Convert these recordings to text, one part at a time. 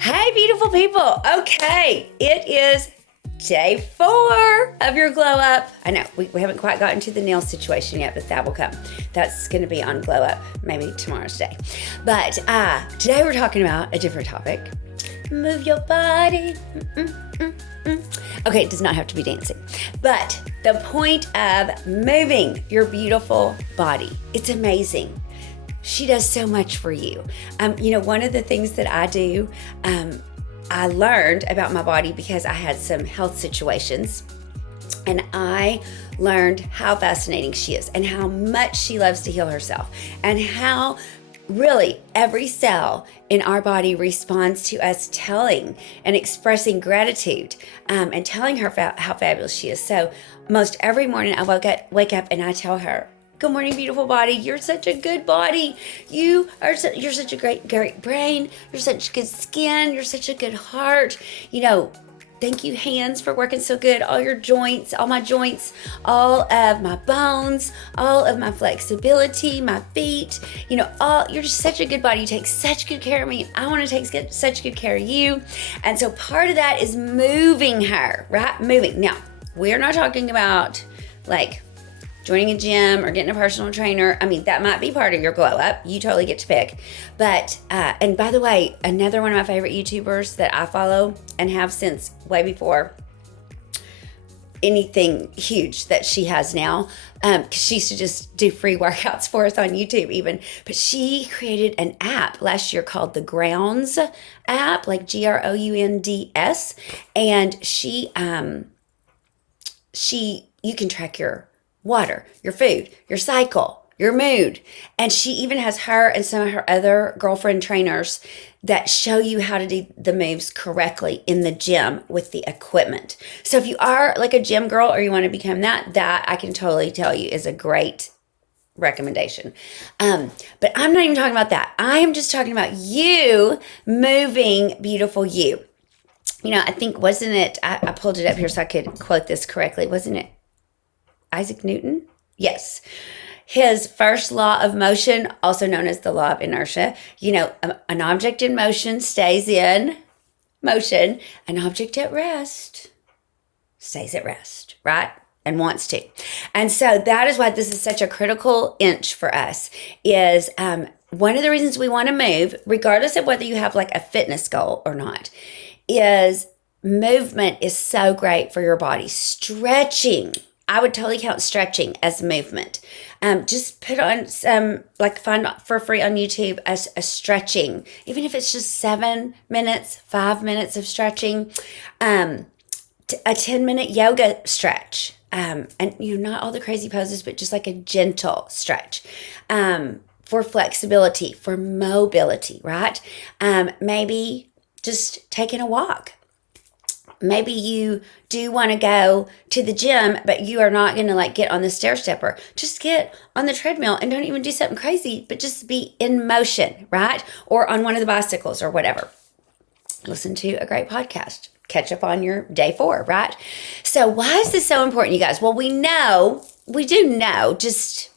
Hey, beautiful people. Okay, it is day 4 of your glow up. I know we haven't quite gotten to the nail situation yet, but that will come. That's going to be on glow up, maybe tomorrow's day. But today we're talking about a different topic. Move your body. Okay, it does not have to be dancing, but the point of moving your beautiful body, it's amazing. She does so much for you. One of the things that I do, I learned about my body because I had some health situations, and I learned how fascinating she is and how much she loves to heal herself and how really every cell in our body responds to us telling and expressing gratitude and telling her how fabulous she is. So most every morning I wake up and I tell her, "Good morning, beautiful body. You're such a good body. You're such a great brain. You're such good skin. You're such a good heart. Thank you, hands, for working so good. All your joints, all my joints, all of my bones, all of my flexibility, my feet. You're just such a good body. You take such good care of me. I want to take such good care of you." And so part of that is moving her, right? Moving. Now, we're not talking about like joining a gym or getting a personal trainer. I mean, that might be part of your glow up. You totally get to pick. But, and by the way, another one of my favorite YouTubers that I follow and have since way before anything huge that she has now, because she used to just do free workouts for us on YouTube even, but she created an app last year called the Grounds app, like Grounds, and you can track your water, your food, your cycle, your mood. And she even has her and some of her other girlfriend trainers that show you how to do the moves correctly in the gym with the equipment. So if you are like a gym girl or you want to become that I can totally tell you is a great recommendation. But I'm not even talking about that. I am just talking about you moving beautiful you. I think, wasn't it, I pulled it up here so I could quote this correctly. Wasn't it Isaac Newton? Yes. His first law of motion, also known as the law of inertia, an object in motion stays in motion. An object at rest stays at rest, right? And wants to. And so that is why this is such a critical inch for us, is one of the reasons we want to move, regardless of whether you have like a fitness goal or not, is movement is so great for your body. Stretching. I would totally count stretching as movement. Just put on some, find for free on YouTube a stretching, even if it's just 7 minutes, 5 minutes of stretching, a 10-minute yoga stretch. And not all the crazy poses, but just like a gentle stretch, for flexibility, for mobility, right? Maybe just taking a walk. Maybe you do want to go to the gym, but you are not going to get on the stair stepper. Just get on the treadmill and don't even do something crazy, but just be in motion, right? Or on one of the bicycles or whatever. Listen to a great podcast. Catch up on your day 4, right? So why is this so important, you guys? Well, we do know just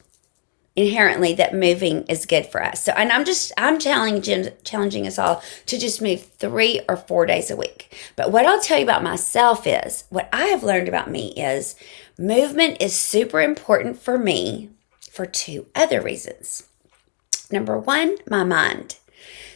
inherently that moving is good for us. So, and I'm challenging us all to just move 3 or 4 days a week. But what I'll tell you about myself is, what I have learned about me is movement is super important for me for 2 other reasons. Number 1, my mind.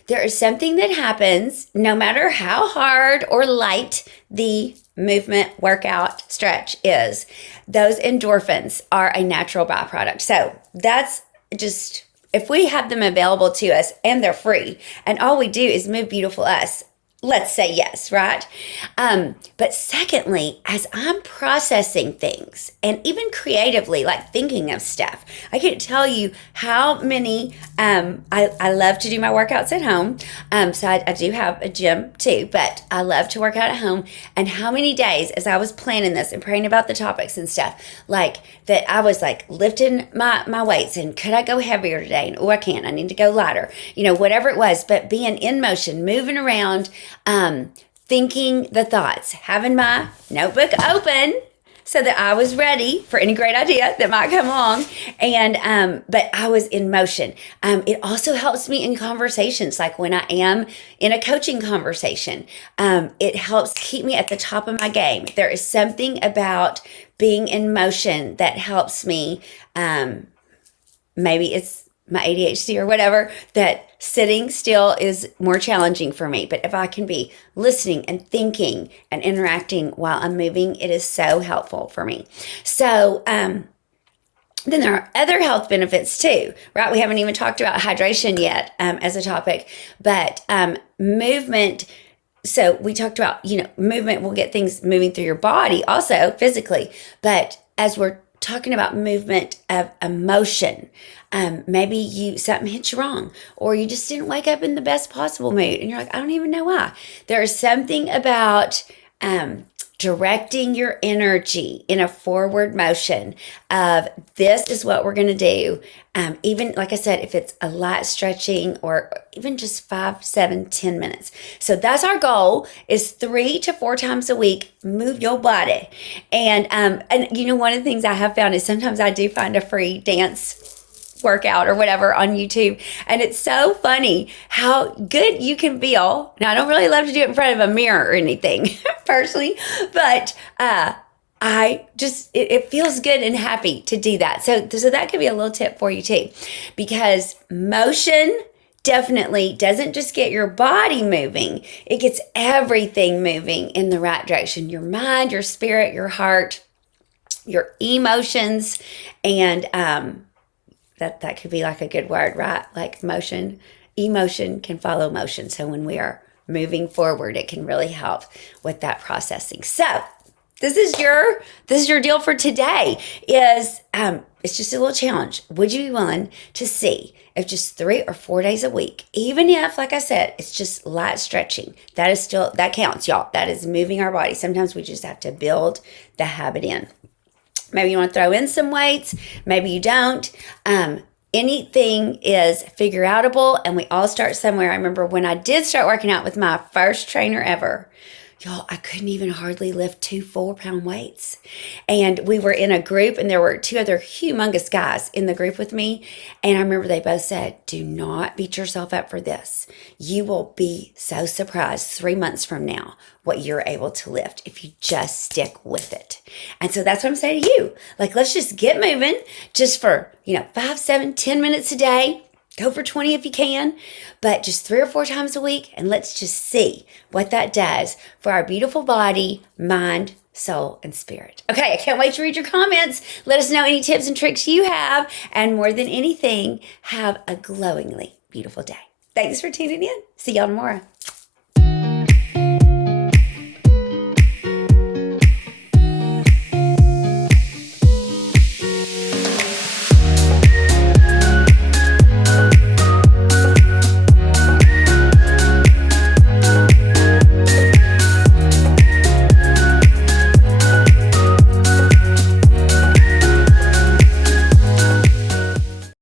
There is something that happens no matter how hard or light the movement, workout, stretch is. Those endorphins are a natural byproduct. So that's just, if we have them available to us and they're free and all we do is move beautiful us, let's say yes, right? But secondly, as I'm processing things and even creatively, like thinking of stuff, I can't tell you how many, I love to do my workouts at home. So I do have a gym too, but I love to work out at home. And how many days as I was planning this and praying about the topics and stuff, that I was lifting my weights and could I go heavier today? And I can't, I need to go lighter, whatever it was, but being in motion, moving around, thinking the thoughts, having my notebook open, so that I was ready for any great idea that might come along. And but I was in motion. It also helps me in conversations, like when I am in a coaching conversation. It helps keep me at the top of my game. There is something about being in motion that helps me. Maybe it's my ADHD or whatever, that sitting still is more challenging for me. But if I can be listening and thinking and interacting while I'm moving, it is so helpful for me. So, then there are other health benefits too, right? We haven't even talked about hydration yet as a topic, but movement. So we talked about, movement will get things moving through your body also physically. But as we're talking about movement of emotion, maybe something hit you wrong, or you just didn't wake up in the best possible mood, and you're like, I don't even know why. There is something about directing your energy in a forward motion of this is what we're going to do. Even like I said, if it's a light stretching or even just 5, 7, 10 minutes. So that's our goal, is 3 to 4 times a week, move your body. And one of the things I have found is sometimes I do find a free dance workout or whatever on YouTube. And it's so funny how good you can feel. Now, I don't really love to do it in front of a mirror or anything personally, but it feels good and happy to do that. So that could be a little tip for you too, because motion definitely doesn't just get your body moving. It gets everything moving in the right direction. Your mind, your spirit, your heart, your emotions, and, that could be like a good word, right? Like emotion can follow motion. So when we are moving forward, it can really help with that processing. So this is your deal for today. It's just a little challenge. Would you be willing to see if just 3 or 4 days a week, even if, like I said, it's just light stretching, that counts, y'all. That is moving our body. Sometimes we just have to build the habit in. Maybe you want to throw in some weights. Maybe you don't. Anything is figure outable, and we all start somewhere. I remember when I did start working out with my first trainer ever, y'all, I couldn't even hardly lift 2 4-pound weights. And we were in a group, and there were 2 other humongous guys in the group with me. And I remember they both said, do not beat yourself up for this. You will be so surprised 3 months from now what you're able to lift if you just stick with it. And so that's what I'm saying to you. Like, let's just get moving just for, 5, 7, 10 minutes a day. Go for 20 if you can, but just 3 or 4 times a week. And let's just see what that does for our beautiful body, mind, soul, and spirit. Okay, I can't wait to read your comments. Let us know any tips and tricks you have. And more than anything, have a glowingly beautiful day. Thanks for tuning in. See y'all tomorrow.